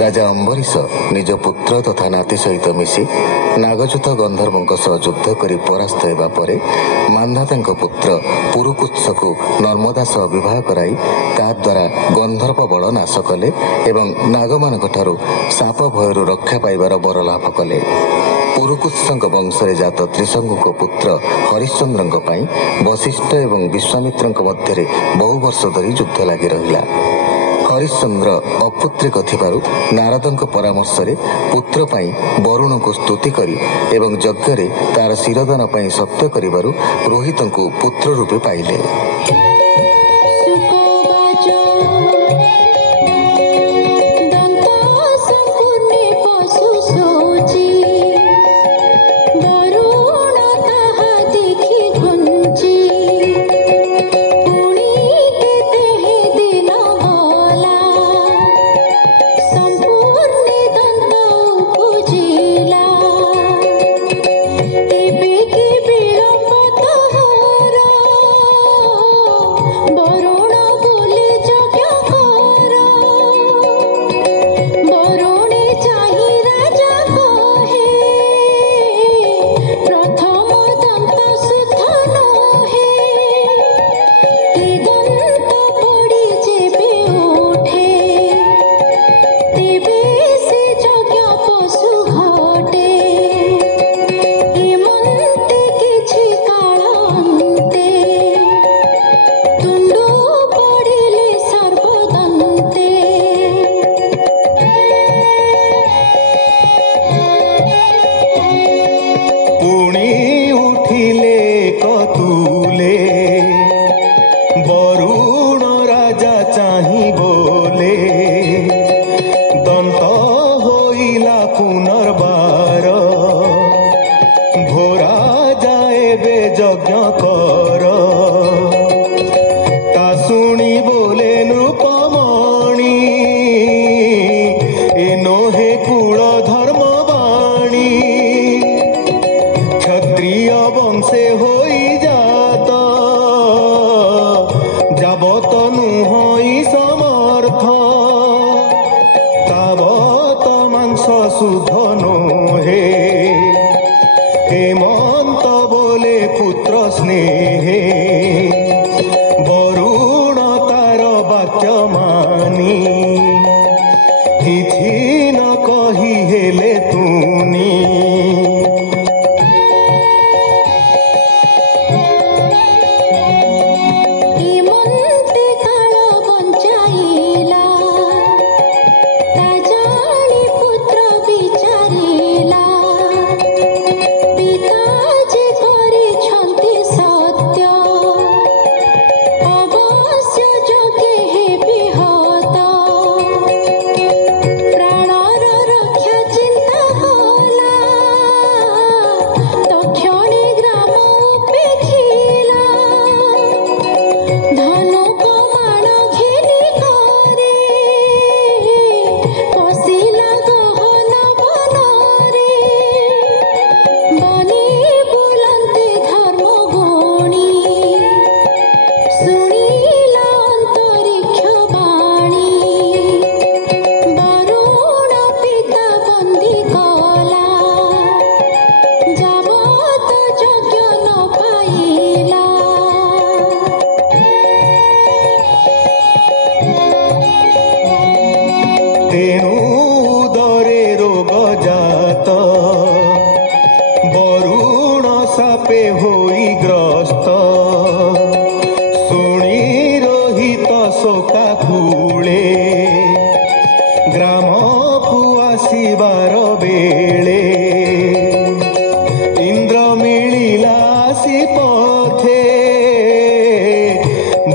राजा अम्बरीश निज पुत्र तथा नाती सहित मिसी नागजूत गंधर्वों सह युद्ध कर परास्त होगा पर मांधाता पुत्र पुरुकुत्स को नर्मदा सह विवाह कराई द्वारा गंधर्व बल नाश कले एवं नागमान साप भयरू रक्षा पाइबार बर लाभ कले। पुरुकुत्सଙ୍କ वंशରେ जात त्रिशंकुଙ୍କ पुत्र हरिश्चंद्रଙ୍କ ପାଇଁ वशिष्ठ एवं विश्वामित्रଙ୍କ ମଧ୍ୟରେ बहु वर्ष धरी युद्ध लागि रहिला। हरिश्चंद्र अपुत्रिक थिबारु नारदଙ୍କ परामर्शरे पुत्र ପାଇଁ वरुणको स्तुति करी एवं यज्ञरे तार शिरदान ପାଇଁ सत्य करिबारु रोहितଙ୍କୁ पुत्र रूपे पाइले।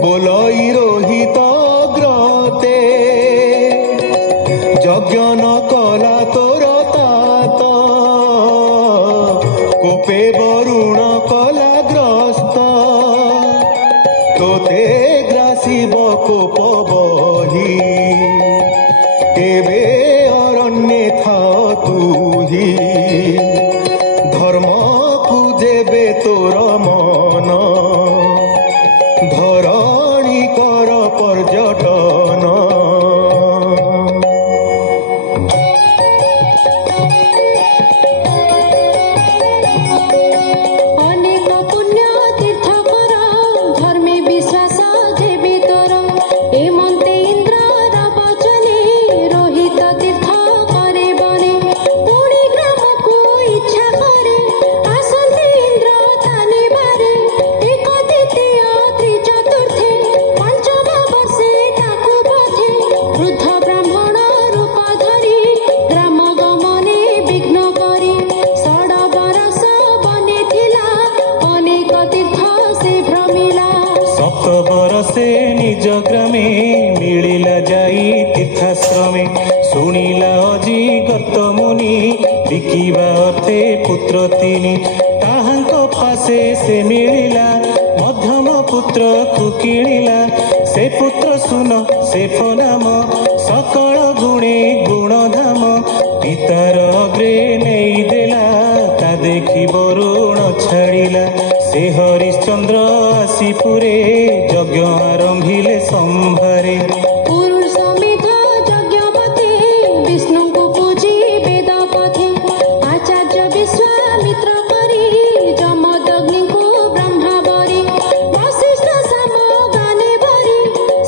बोलई रोहित ग्रते यज्ञ न कला तोर तात कोपे वरुण कला ग्रस्त तोते ग्रासिब कोप बही केबे अरण्ये था तुही धर्म को जेबे तोर मन धरणी कर पर्यटन अनेक पुण्य तीर्थ कर धर्मे विश्वास जेबे तोर हेमन्ते इंद्र वचने रोहित तीर्थ करे बने पुणी ग्राम को इच्छा करे आसन्ते इंद्र ताने बारे एक द्वितीय त्रिचतुर्थे पंचम वर्षे ताकु पथे वृद्ध ब्राह्मण रूप धरी ग्राम गमने विघ्न करी षड बरस बने थिला अनेक तीर्थ से भ्रमिला सप्त बरसे निज ग्रामे मिलिला जाई तीर्थाश्रमे शुणिला अजी गत मुनि बिकिबा अर्थे पुत्र तिनि ताहांक पासे से मिलिला मध्यम पुत्र को किणिला से पुत्र सुन से नाम सकल गुणे गुणधाम पितार अग्रे नहीं देला ता देखी वरुण छाड़िला से हरिश्चंद्र आसीपुरे यज्ञ आरंभिले संभारे पुरुष समेत यज्ञपति विष्णु को पूजी वेद पथे आचार्य विश्वामित्र करी जमदग्नि को ब्रह्मा बरी वशिष्ठ साम गाने बरी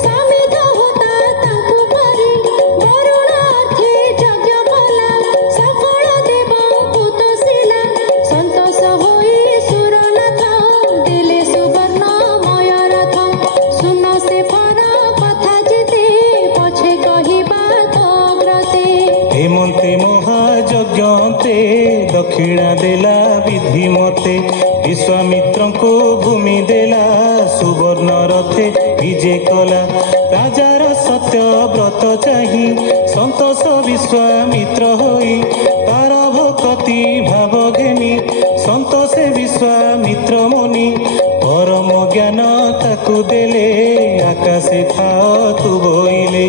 समेत होता तांकु करी वरुण अर्थे यज्ञ कला सकल देव पुतशिला संतोष होई सुरनाथ दिले सुवर्ण मय रथ सुन से फर कथा जेते पछे कहिबा तोग्रते हेमंते महायज्ञते दक्षिणा देला विधि मते विश्वामित्र को भूमि देला सुवर्ण रथे विजे कला राजार सत्य व्रत चाही संतोष विश्वामित्र होई तार भक्ति भाव घेनी संतोषे विश्वामित्र मुनि परम ज्ञान ताकु देले आकाशे था तु बोइले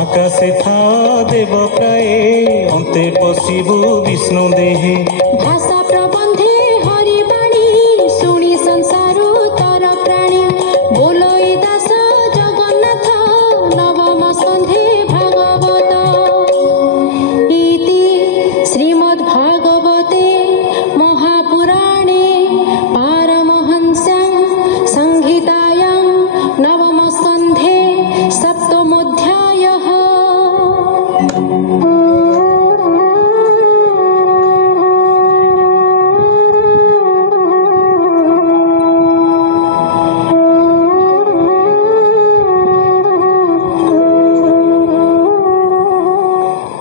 आकाशे था देव प्राय अन्ते पशिबु विष्णु देहे भाषा